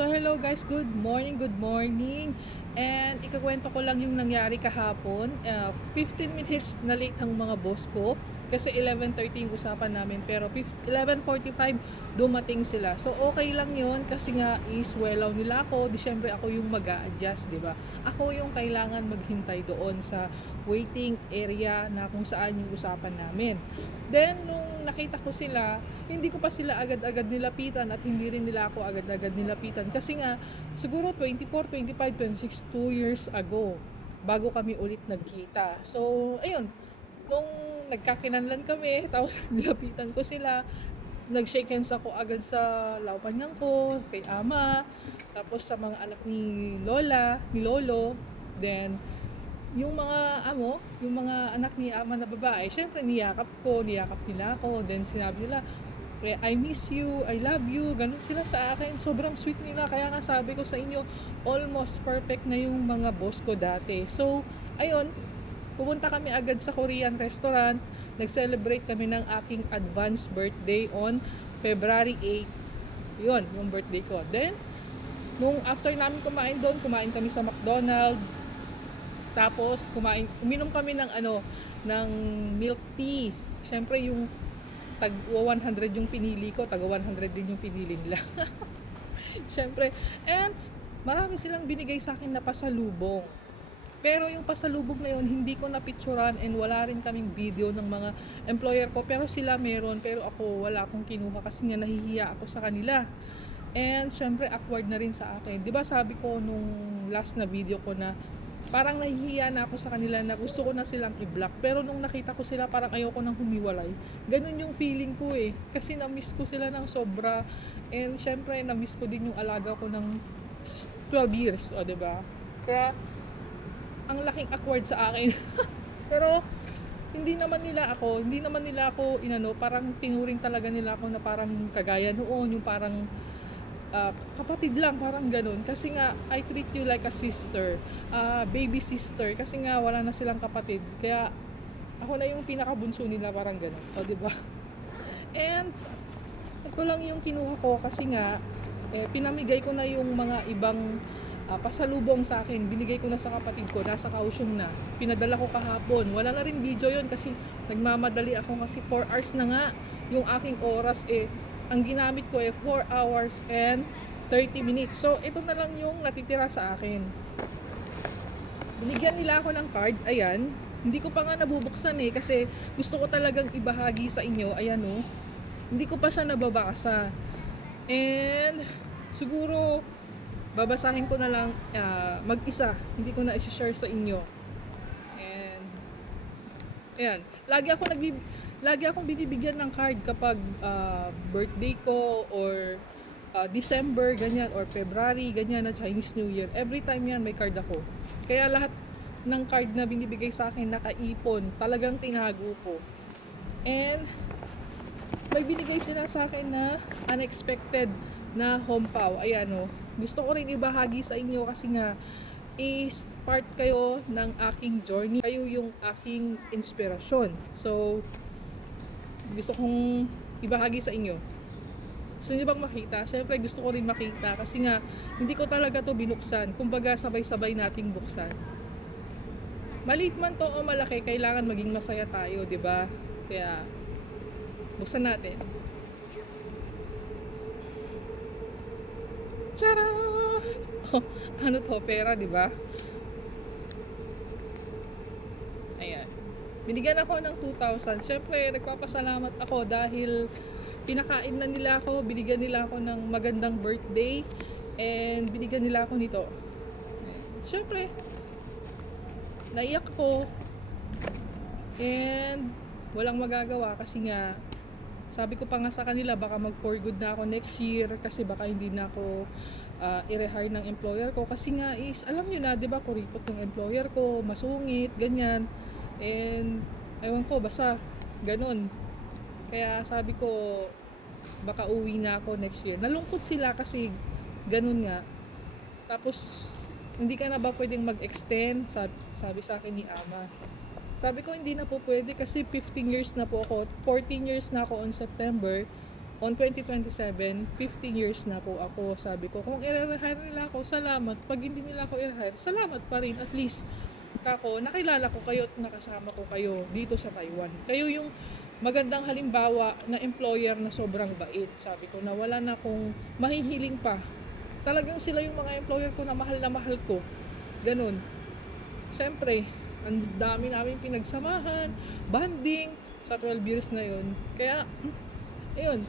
So hello guys, good morning, good morning. And ikakwento ko lang yung nangyari kahapon. 15 minutes na late ang mga boss ko kasi 11:30 yung usapan namin, pero 11:45 dumating sila. So okay lang yun kasi nga iswelaw nila ako. Di syempre ako yung mag-a-adjust, di ba? Ako yung kailangan maghintay doon sa waiting area na kung saan yung usapan namin. Then nung nakita ko sila, hindi ko pa sila agad-agad nilapitan at hindi rin nila ako agad-agad nilapitan kasi nga siguro 24, 25, 26, 2 years ago bago kami ulit nagkita. So ayun, nung nagkakinanlan kami tapos nilapitan ko sila, nag-shake hands ako agad sa laupanyan ko, kay ama, tapos sa mga anak ni lola, ni lolo. Then yung mga anak ni ama na babae, syempre niyakap nila ako. Then sinabi nila, I miss you, I love you, ganun sila sa akin. Sobrang sweet nila, kaya nga sabi ko sa inyo, almost perfect na yung mga boss ko dati. So, ayun, pumunta kami agad sa Korean restaurant, nag-celebrate kami ng aking advance birthday on February 8. Yun, yung birthday ko. Then, nung after namin kumain doon, kumain kami sa McDonald's. Tapos uminom kami ng ng milk tea. Syempre yung tag 100 yung pinili ko, taga 100 din yung pinili nila. Syempre, and marami silang binigay sa akin na pasalubong. Pero yung pasalubong na yun, hindi ko napicturan and wala rin kaming video ng mga employer ko. Pero sila meron, pero ako wala akong kinuha kasi nga nahihiya ako sa kanila. And syempre awkward na rin sa akin. 'Di ba sabi ko nung last na video ko na parang nahihiya na ako sa kanila, na gusto ko na silang i-block, pero nung nakita ko sila parang ayoko nang humiwalay. Ganun yung feeling ko kasi na-miss ko sila ng sobra. And syempre na-miss ko din yung alaga ko ng 12 years, o 'di ba? Kaya ang laking awkward sa akin. Pero hindi naman nila ako inano, parang tinuring talaga nila ako na parang kagaya noon, yung parang kapatid lang, parang ganun. Kasi nga I treat you like a sister, baby sister, kasi nga wala na silang kapatid. Kaya ako na yung pinakabunso nila, parang ganun. O, di ba? And ito lang yung kinuha ko kasi nga pinamigay ko na yung mga ibang pasalubong sa akin. Binigay ko na sa kapatid ko, nasa Kaohsiung na. Pinadala ko kahapon. Wala na rin video yon kasi nagmamadali ako, kasi 4 hours na nga yung aking oras. Ang ginamit ko 4 hours and 30 minutes. So ito na lang yung natitira sa akin. Binigyan nila ako ng card. Ayan, hindi ko pa nga nabubuksan kasi gusto ko talagang ibahagi sa inyo. Ayan hindi ko pa siya nababasa. And siguro babasahin ko na lang mag-isa, hindi ko na i-share sa inyo. And ayan, lagi akong binibigyan ng card kapag birthday ko, or December ganyan, or February ganyan, na Chinese New Year. Every time yan may card ako. Kaya lahat ng card na binibigay sa akin nakaipon, talagang tinago ko. And may binigay sila sa akin na unexpected na hompaw. Ayan gusto ko rin ibahagi sa inyo kasi nga is part kayo ng aking journey. Kayo yung aking inspirasyon. So gusto kong ibahagi sa inyo. Gusto niyo bang makita? Syempre gusto ko rin makita kasi nga hindi ko talaga to binuksan. Kumbaga sabay-sabay nating buksan. Maliit man to o malaki, kailangan maging masaya tayo, 'di ba? Kaya buksan natin. Tara! Ano to? Pera, 'di ba? Ayan. Binigyan ako ng 2,000. Syempre, nagpapasalamat ako dahil pinakain na nila ako, binigyan nila ako ng magandang birthday, and binigyan nila ako nito. Syempre, naiyak ako. And walang magagawa kasi nga sabi ko pa nga sa kanila, baka mag for good na ako next year kasi baka hindi na ako i-rehire ng employer ko, kasi nga is alam niyo na, 'di ba, kuripot yung employer ko, masungit, ganyan. And ewan ko, basta ganun. Kaya sabi ko baka uwi na ako next year. Nalungkot sila kasi ganun nga. Tapos hindi ka na ba pwedeng mag-extend, sabi sa akin ni ama. Sabi ko hindi na po pwede kasi 15 years na po ako, 14 years na ako on September. on 2027, 15 years na po ako. Sabi ko, kung i-rehire nila ako, salamat. Pag hindi nila ako i-rehire, salamat pa rin. At least, ako, nakilala ko kayo at nakasama ko kayo dito sa Taiwan. Kayo yung magandang halimbawa na employer na sobrang bait. Sabi ko na wala na akong mahihiling pa. Talagang sila yung mga employer ko na mahal ko. Ganun. Siyempre, ang dami namin pinagsamahan, bonding sa 12 years na yun. Kaya, ayun,